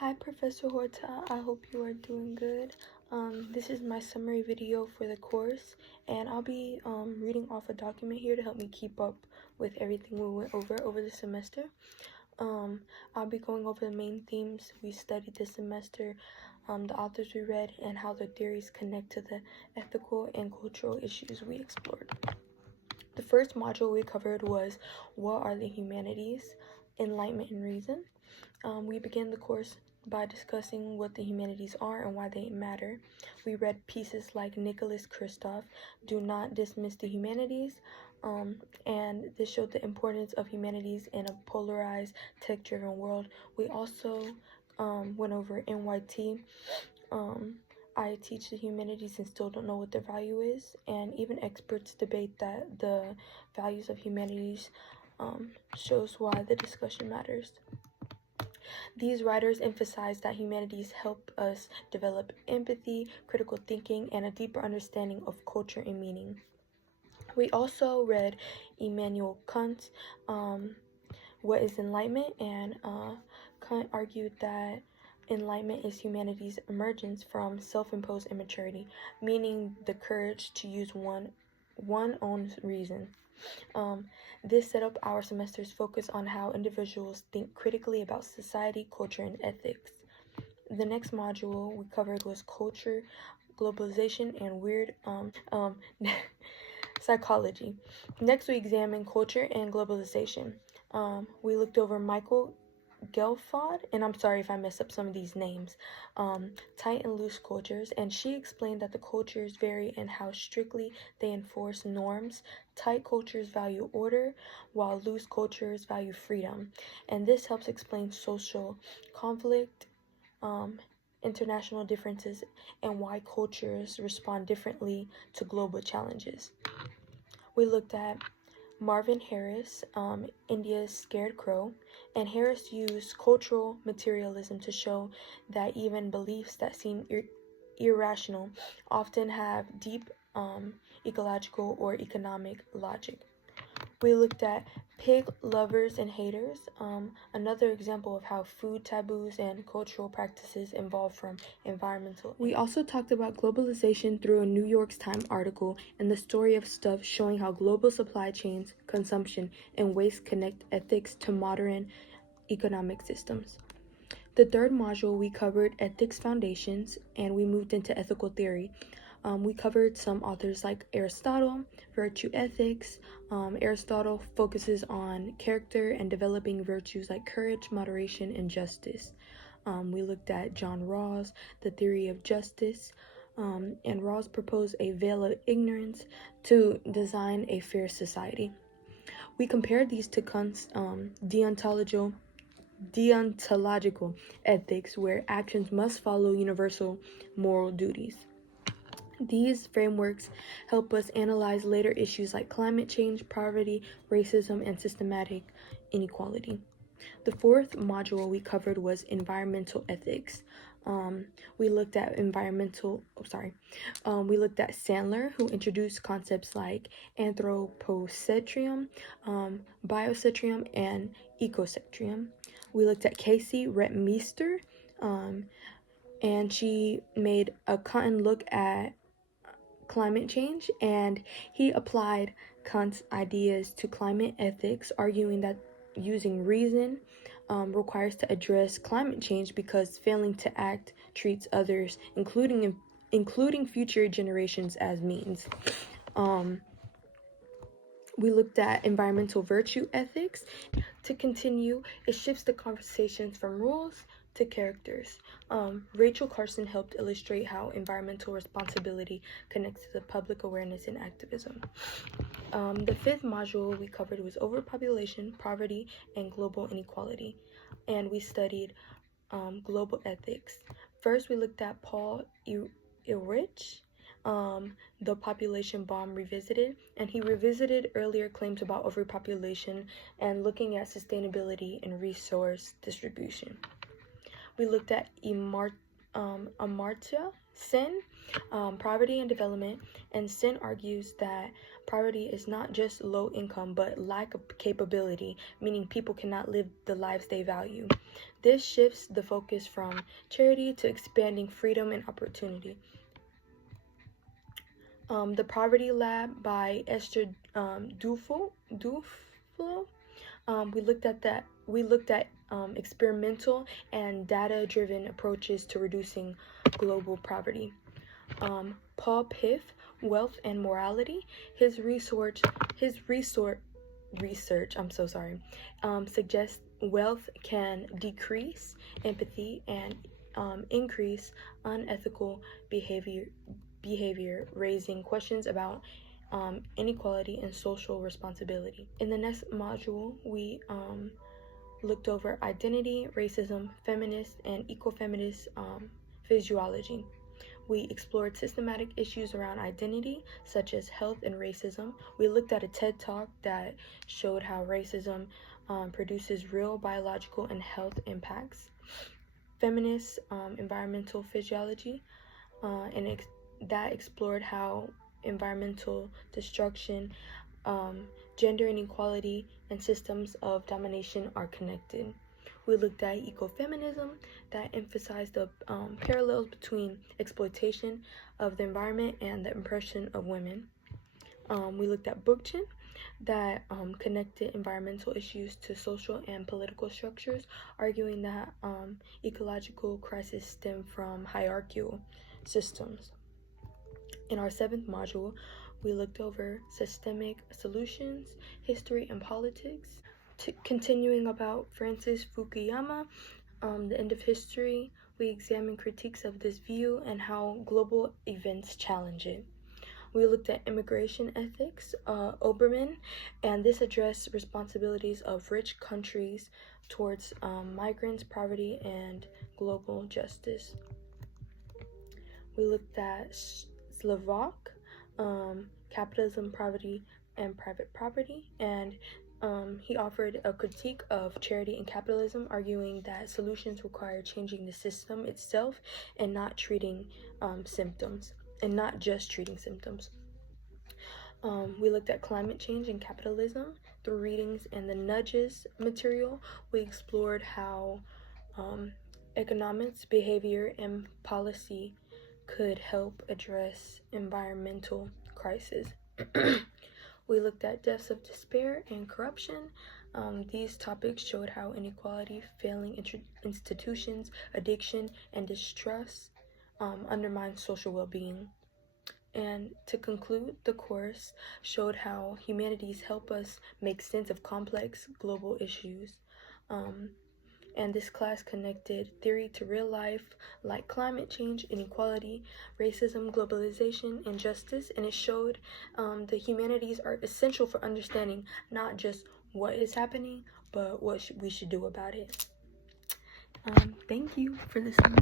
Hi, Professor Horta. I hope you are doing good. This is my summary video for the course, and I'll be reading off a document here to help me keep up with everything we went over the semester. I'll be going over the main themes we studied this semester, the authors we read, and how the theories connect to the ethical and cultural issues we explored. The first module we covered was What Are the Humanities? Enlightenment and Reason. We began the course by discussing what the humanities are and why they matter. We read pieces like Nicholas Kristof, Do Not Dismiss the Humanities, and this showed the importance of humanities in a polarized, tech-driven world. We also went over NYT. I teach the humanities and still don't know what their value is, and even experts debate that the values of humanities shows why the discussion matters. These writers emphasize that humanities help us develop empathy, critical thinking, and a deeper understanding of culture and meaning. We also read Immanuel Kant's What is Enlightenment? And Kant argued that enlightenment is humanity's emergence from self-imposed immaturity, meaning the courage to use one own reason. This set up our semester's focus on how individuals think critically about society, culture, and ethics. The next module we covered was culture, globalization, and weird psychology. Next, we examined culture and globalization. We looked over Michael Gelfand, and I'm sorry if I mess up some of these names, tight and loose cultures, and she explained that the cultures vary in how strictly they enforce norms. Tight cultures value order, while loose cultures value freedom, and this helps explain social conflict, international differences, and why cultures respond differently to global challenges. We looked at Marvin Harris, India's Scared Crow, and Harris used cultural materialism to show that even beliefs that seem irrational often have deep ecological or economic logic. We looked at Pig Lovers and Haters, another example of how food taboos and cultural practices evolve from environmental. We also talked about globalization through a New York Times article and the story of stuff showing how global supply chains, consumption, and waste connect ethics to modern economic systems. The third module, we covered ethics foundations, and we moved into ethical theory. We covered some authors like Aristotle, virtue ethics. Aristotle focuses on character and developing virtues like courage, moderation, and justice. We looked at John Rawls, the theory of justice, and Rawls proposed a veil of ignorance to design a fair society. We compared these to Kant's deontological ethics, where actions must follow universal moral duties. These frameworks help us analyze later issues like climate change, poverty, racism, and systematic inequality. The fourth module we covered was environmental ethics. We looked at Sandler, who introduced concepts like anthropocentrium, biocentrium, and ecocentrium. We looked at Casey Rentmeester, and she made a Kant look at climate change, and he applied Kant's ideas to climate ethics, arguing that using reason requires to address climate change because failing to act treats others, including future generations, as means. We looked at environmental virtue ethics. To continue, it shifts the conversations from rules to characters. Rachel Carson helped illustrate how environmental responsibility connects to the public awareness and activism. The fifth module we covered was overpopulation, poverty, and global inequality, and we studied global ethics. First, we looked at Paul Ehrlich, The Population Bomb Revisited, and he revisited earlier claims about overpopulation and looking at sustainability and resource distribution. We looked at Amartya Sen, Poverty and Development, and Sen argues that poverty is not just low income but lack of capability, meaning people cannot live the lives they value. This shifts the focus from charity to expanding freedom and opportunity. The Poverty Lab by Esther Duflo. We looked at experimental and data-driven approaches to reducing global poverty. Paul Piff, Wealth and Morality. His research suggests wealth can decrease empathy and increase unethical behavior, raising questions about inequality and social responsibility. In the next module, we looked over identity, racism, feminist, and ecofeminist physiology. We explored systematic issues around identity, such as health and racism. We looked at a TED Talk that showed how racism produces real biological and health impacts. Feminist environmental physiology, that explored how environmental destruction, gender inequality, and systems of domination are connected. We looked at ecofeminism, that emphasized the parallels between exploitation of the environment and the oppression of women. We looked at Bookchin, that connected environmental issues to social and political structures, arguing that ecological crises stem from hierarchical systems. In our 7th module, we looked over systemic solutions, history, and politics. Continuing about Francis Fukuyama, the end of history, we examined critiques of this view and how global events challenge it. We looked at immigration ethics, Obermann, and this addressed responsibilities of rich countries towards migrants, poverty, and global justice. We looked at Slovak, capitalism, poverty, and private property, and he offered a critique of charity and capitalism, arguing that solutions require changing the system itself and not treating symptoms, and not just treating symptoms. We looked at climate change and capitalism through readings and the Nudges material. We explored how economics, behavior, and policy could help address environmental crisis. We looked at deaths of despair and corruption. These topics showed how inequality, failing institutions, addiction, and distrust undermine social well-being. And to conclude, the course showed how humanities help us make sense of complex global issues. And this class connected theory to real life, like climate change, inequality, racism, globalization, and justice. And it showed the humanities are essential for understanding not just what is happening, but what we should do about it. Thank you for listening.